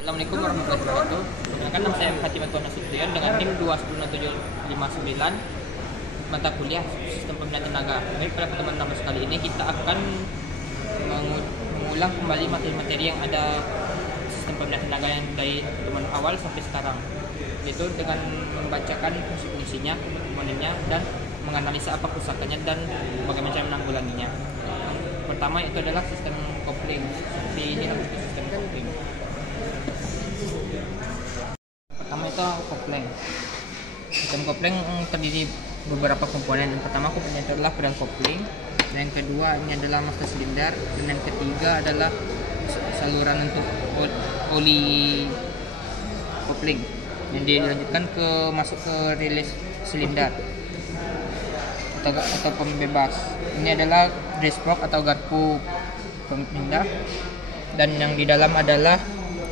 Assalamualaikum warahmatullahi wabarakatuh. Perkenalkan, nama saya Fatimah Tuan Nasution dengan NIM 2106759 mata kuliah Sistem Pembinaan Tenaga. Baik, pada pertemuan pertama sekali ini kita akan mengulang kembali materi-materi yang ada Sistem Pembinaan Tenaga yang dari pertemuan awal sampai sekarang, yaitu dengan membacakan fungsi-fungsinya, komponennya, dan menganalisa apa kerusakannya dan bagaimana cara menanggulanginya. Pertama itu adalah sistem kopling. Seperti ini sistem kopling. Pertama itu kopling. Sistem kopling terdiri beberapa komponen. Yang pertama komponen itu adalah pedal kopling. Yang kedua ini adalah master silinder. Dan yang ketiga adalah saluran untuk oli kopling. Yang dilanjutkan masuk ke rilis silinder atau pembebas. Ini adalah dashboard atau garpu pemindah, dan yang di dalam adalah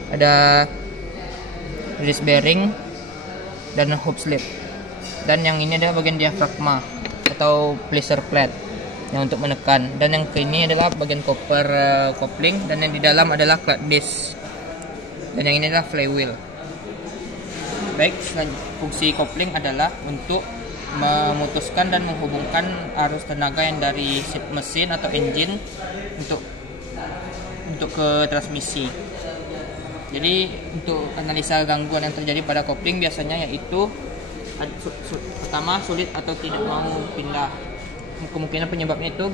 ada release bearing dan hub slip, dan yang ini adalah bagian diafragma atau pleasure plate yang untuk menekan, dan yang ke ini adalah bagian koper kopling, dan yang di dalam adalah clamp disc, dan yang ini adalah flywheel. Baik, fungsi kopling adalah untuk memutuskan dan menghubungkan arus tenaga yang dari mesin atau engine untuk ke transmisi. Jadi untuk analisa gangguan yang terjadi pada kopling biasanya yaitu pertama, sulit atau tidak mau pindah. Kemungkinan penyebabnya itu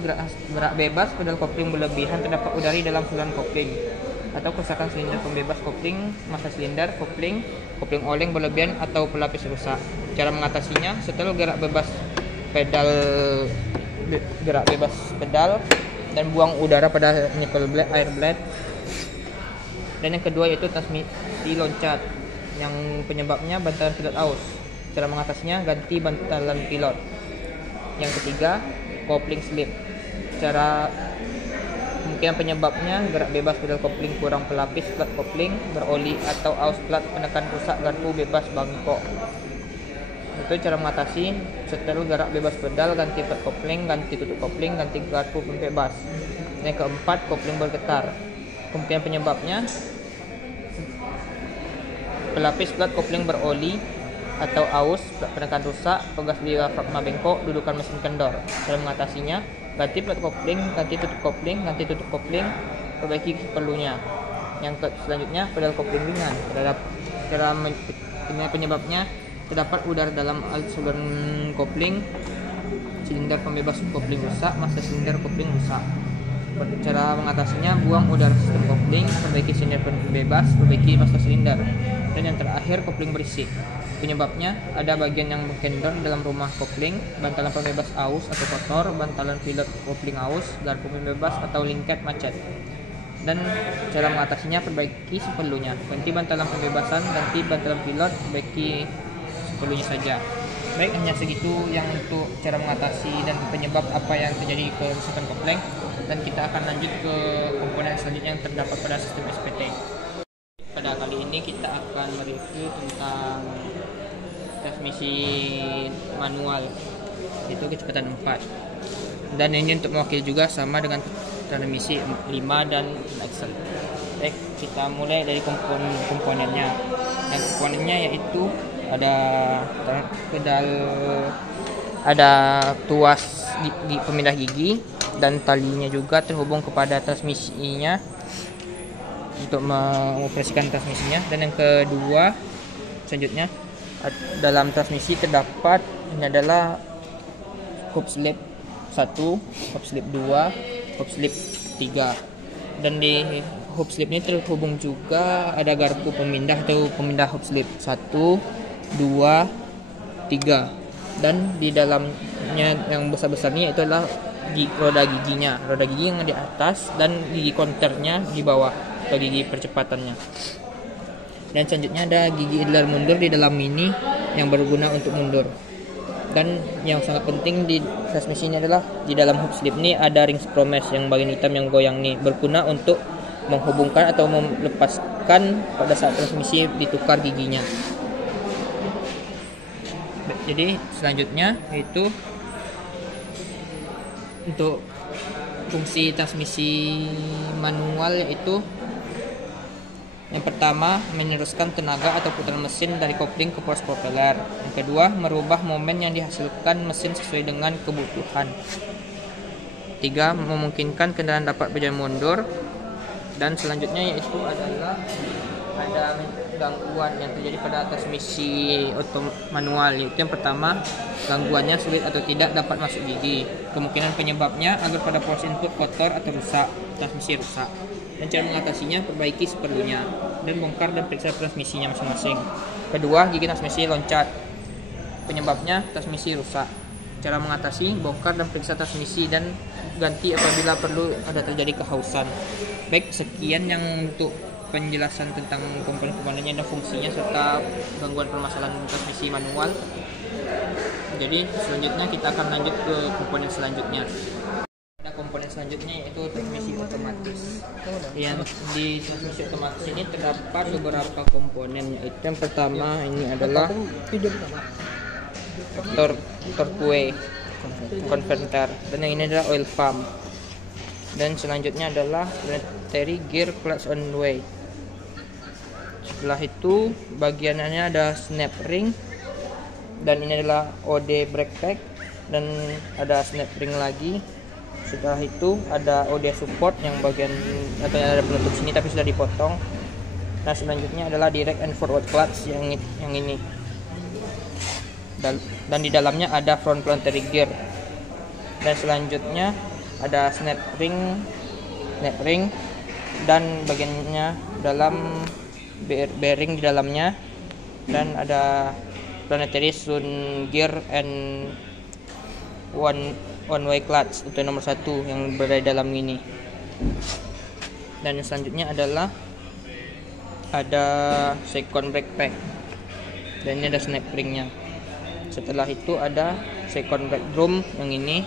gerak bebas pedal kopling berlebihan, terdapat udara dalam saluran kopling, atau kerusakan silinder pembebas kopling, masa silinder kopling oleng berlebihan, atau pelapis rusak. Cara mengatasinya, setelah gerak bebas pedal dan buang udara pada nipple blade, air blade. Dan yang kedua yaitu transmisi loncat yang penyebabnya bantalan pilot aus. Cara mengatasinya, ganti bantalan pilot. Yang ketiga, kopling slip. Kemungkinan penyebabnya gerak bebas pedal kopling kurang pelapis plat kopling beroli, atau aus plat penekan rusak garpu bebas bangkok. Itu cara mengatasi. Setelah gerak bebas pedal, ganti plat kopling, ganti tutup kopling, ganti garpu pembebas. Yang keempat, kopling bergetar. Kemungkinan penyebabnya pelapis plat kopling beroli atau aus, plat penekan rusak, pegas diafragma bengkok, dudukan mesin kendor. Cara mengatasinya, ganti plat kopling, ganti tutup kopling, perbaiki perlunya. Yang selanjutnya, pedal kopling ringan. Penyebabnya terdapat udara dalam saluran kopling, silinder pembebas kopling rusak, masa silinder kopling rusak. Cara mengatasinya, buang udara sistem kopling, perbaiki silinder pembebas, perbaiki masa silinder. Dan yang terakhir, kopling berisik. Penyebabnya ada bagian yang kendor dalam rumah kopling, bantalan pembebas aus atau kotor, bantalan pilot kopling aus, garpu pembebas atau lingket macet. Dan cara mengatasinya, perbaiki seperlunya. Ganti bantalan pembebasan, ganti bantalan pilot, perbaiki seperlunya saja. Baik, hanya segitu yang untuk cara mengatasi dan penyebab apa yang terjadi ke kerusakan kopling, dan kita akan lanjut ke komponen selanjutnya yang terdapat pada sistem SPT. Pada kali ini kita akan mereview tentang transmisi manual, yaitu kecepatan 4, dan ini untuk mewakili juga sama dengan transmisi 5 dan axle. Baik, kita mulai dari komponennya. Yang komponennya yaitu ada pedal, ada tuas pemindah gigi, dan talinya juga terhubung kepada transmisinya untuk mengoperasikan transmisinya. Dan yang kedua, selanjutnya dalam transmisi terdapat ini adalah hub slip 1, hub slip 2, hub slip 3, dan di hub slip ini terhubung juga ada garpu pemindah atau pemindah hub slip 1, 2, 3, dan di dalamnya yang besar-besarnya itu adalah roda giginya, roda gigi yang di atas dan gigi konternya di bawah atau gigi percepatannya. Dan selanjutnya ada gigi idler mundur di dalam ini yang berguna untuk mundur. Dan yang sangat penting di transmisi ini adalah di dalam hub slip ini ada ring screw mesh yang bagian hitam yang goyang nih, berguna untuk menghubungkan atau melepaskan pada saat transmisi ditukar giginya. Jadi selanjutnya yaitu untuk fungsi transmisi manual, yaitu Yang pertama, meneruskan tenaga atau putaran mesin dari kopling ke poros propeller. Yang kedua, merubah momen yang dihasilkan mesin sesuai dengan kebutuhan. Tiga, memungkinkan kendaraan dapat berjalan mundur. Dan selanjutnya yaitu adalah ada gangguan yang terjadi pada transmisi manual, yaitu yang pertama, gangguannya sulit atau tidak dapat masuk gigi. Kemungkinan penyebabnya agar pada poros input kotor atau rusak, transmisi rusak. Dan cara mengatasinya, perbaiki seperlunya dan bongkar dan periksa transmisinya masing-masing. Kedua, gigi transmisi loncat, penyebabnya transmisi rusak. Cara mengatasi, bongkar dan periksa transmisi dan ganti apabila perlu ada terjadi kehausan. Baik, sekian yang untuk penjelasan tentang komponen-komponennya dan fungsinya serta gangguan permasalahan transmisi manual. Jadi selanjutnya kita akan lanjut ke komponen selanjutnya. Ada komponen selanjutnya yaitu transmisi otomatis. Yang di transmisi otomatis ini terdapat beberapa komponen, yaitu yang pertama ini adalah torque converter, dan yang ini adalah oil pump. Dan selanjutnya adalah planetary gear clutch on way. Setelah itu bagiannya ada snap ring, dan ini adalah OD brake pack, dan ada snap ring lagi. Setelah itu ada OD support yang bagian atau yang ada penutup sini tapi sudah dipotong. Nah, selanjutnya adalah direct and forward clutch yang ini. Dan di dalamnya ada front planetary gear. Dan selanjutnya ada snap ring dan bagiannya dalam bearing di dalamnya, dan ada planetary swing gear and one way clutch untuk nomor 1 yang berada di dalam ini. Dan yang selanjutnya adalah ada second brake pack, dan ini ada snap ringnya. Setelah itu ada second brake drum yang ini,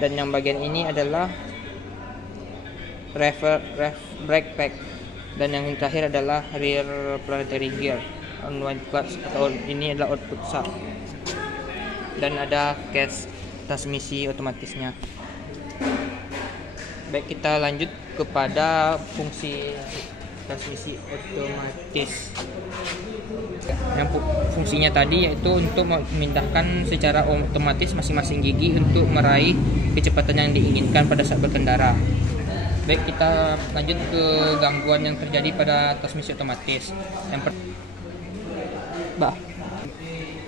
dan yang bagian ini adalah rear brake pack, dan yang terakhir adalah rear planetary gear on one clutch, atau ini adalah output shaft, dan ada case transmisi otomatisnya. Baik, kita lanjut kepada fungsi transmisi otomatis. Yang fungsinya tadi yaitu untuk memindahkan secara otomatis masing-masing gigi untuk meraih kecepatan yang diinginkan pada saat berkendara. Baik, kita lanjut ke gangguan yang terjadi pada transmisi otomatis.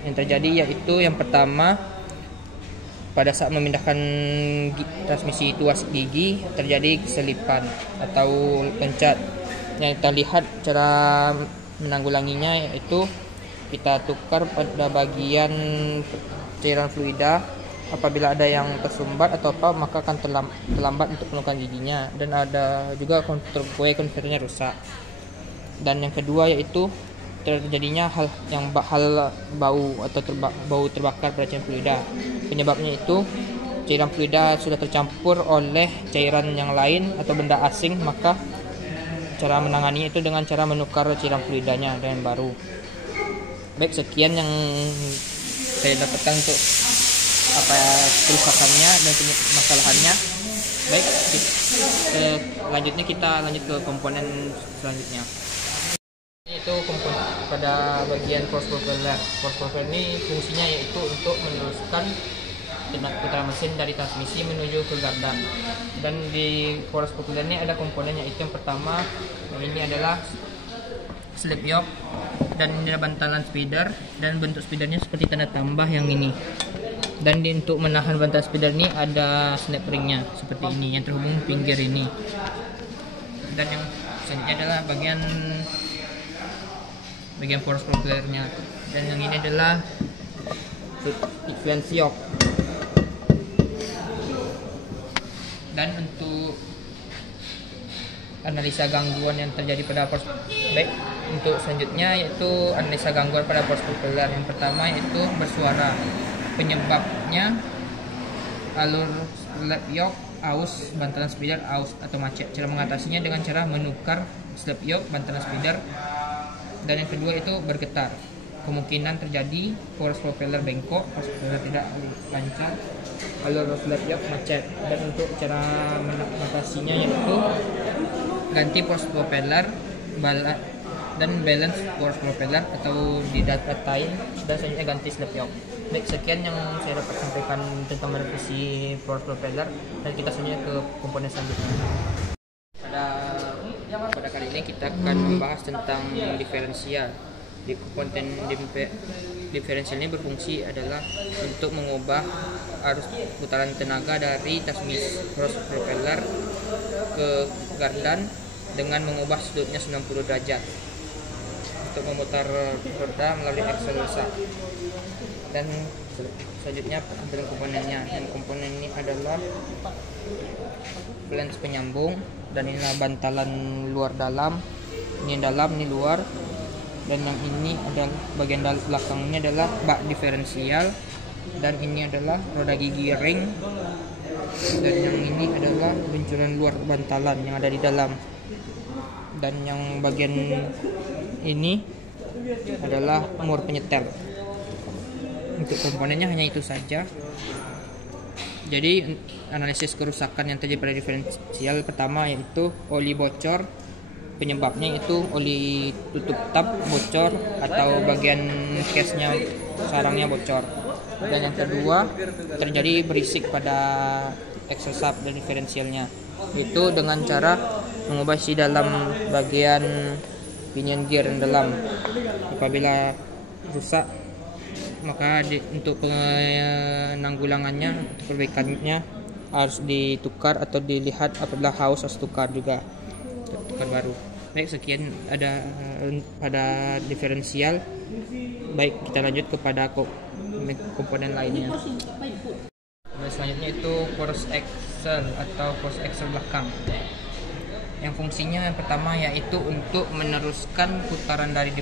Yang terjadi yaitu yang pertama, pada saat memindahkan transmisi tuas gigi terjadi keselipan atau loncat. Yang kita lihat cara menanggulanginya yaitu kita tukar pada bagian cairan fluida. Apabila ada yang tersumbat atau apa, maka akan terlambat untuk penukaran giginya, dan ada juga konverternya rusak. Dan yang kedua yaitu terjadinya hal bau atau bau terbakar pada cairan fluida. Penyebabnya itu cairan fluida sudah tercampur oleh cairan yang lain atau benda asing, maka cara menangani itu dengan cara menukar cairan fluidanya dengan baru. Baik, sekian yang saya dapatkan untuk kerusakannya dan permasalahannya. Baik, selanjutnya kita lanjut ke komponen selanjutnya. Itu komponen pada bagian force propeller. Force propeller ini fungsinya yaitu untuk meneruskan tenaga putaran mesin dari transmisi menuju ke gardan. Dan di force propeller ini ada komponennya, itu yang pertama, yang ini adalah slip yoke, dan ini adalah bantalan speeder, dan bentuk speedernya seperti tanda tambah yang ini. Dan untuk menahan bantalan speeder ini ada snap ringnya seperti ini yang terhubung pinggir ini. Dan yang selanjutnya adalah bagian force propellernya, dan yang ini adalah sequence yoke. Dan untuk analisa gangguan yang terjadi pada force, baik, untuk selanjutnya yaitu analisa gangguan pada force propeller. Yang pertama yaitu bersuara. Penyebabnya alur slip yoke aus, bantalan speeder aus atau macet. Cara mengatasinya dengan cara menukar slip yoke, bantalan speeder. Dan yang kedua itu bergetar. Kemungkinan terjadi force propeller bengkok, force propeller tidak lancar, alur slip yoke macet. Dan untuk cara mengatasinya yaitu ganti force propeller balance force propeller atau didatain, dan selanjutnya ganti slap yoke. Baik, sekian yang saya dapat sampaikan tentang merevisi force propeller, dan kita selanjutnya ke komponen selanjutnya. Pada kali ini kita akan membahas tentang diferensial. Di komponen diferensial ini berfungsi adalah untuk mengubah arus putaran tenaga dari transmisi force propeller ke gardan dengan mengubah sudutnya 90 derajat untuk memutar roda melalui aksel rusak. Dan selanjutnya tampilan komponennya, dan komponen ini adalah flange penyambung, dan inilah bantalan luar dalam, ini dalam, ini luar, dan yang ini adalah bagian belakangnya adalah bak diferensial, dan ini adalah roda gigi ring, dan yang ini adalah luncuran luar bantalan yang ada di dalam, dan yang bagian ini adalah mur penyetel. Untuk komponennya hanya itu saja. Jadi analisis kerusakan yang terjadi pada diferensial pertama yaitu oli bocor, penyebabnya itu oli tutup tab bocor atau bagian case-nya, sarangnya bocor. Dan yang kedua, terjadi berisik pada axle shaft dan diferensialnya, itu dengan cara mengubah si dalam bagian pinion gear yang dalam. Apabila rusak, maka untuk penanggulangannya atau perbaikannya harus ditukar atau dilihat, apabila haus harus tukar juga, tukar baru. Baik, sekian ada pada diferensial. Baik, kita lanjut kepada komponen lainnya. Selanjutnya itu force axle atau force axle belakang, yang fungsinya yang pertama yaitu untuk meneruskan putaran dari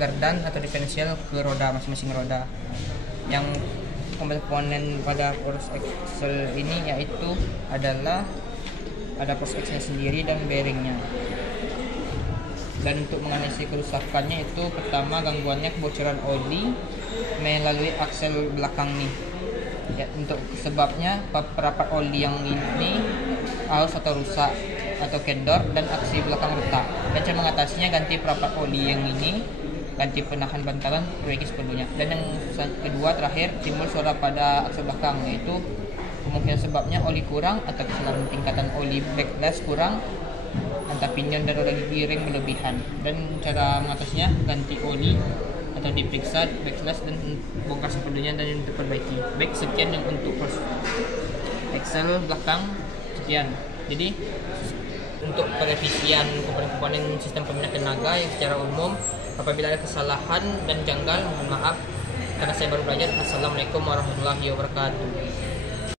gardan atau diferensial ke roda, masing-masing roda. Yang komponen pada force axle ini yaitu adalah ada force axle sendiri dan bearingnya. Dan untuk menganalisis kerusakannya itu pertama, gangguannya kebocoran oli melalui aksel belakang nih. Ya, untuk sebabnya perapat oli yang ini haus atau rusak atau kendor dan aksi belakang retak. Dan cara mengatasinya ganti perapat oli yang ini, ganti penahan bantalan, perbaiki sepenuhnya. Dan yang kedua terakhir, timbul suara pada aksel belakang, yaitu kemungkinan sebabnya oli kurang atau kesalahan tingkatan oli backlash kurang, antara pinion dan roda gigi ring berlebihan. Dan cara mengatasinya ganti oli atau diperiksa backlash dan bongkar sepenuhnya dan diperbaiki. Baik, sekian yang untuk force axle belakang. Sekian. Jadi untuk perevisian komponen sistem pembinaan tenaga yang secara umum, apabila ada kesalahan dan janggal, mohon maaf karena saya baru belajar. Assalamualaikum warahmatullahi wabarakatuh.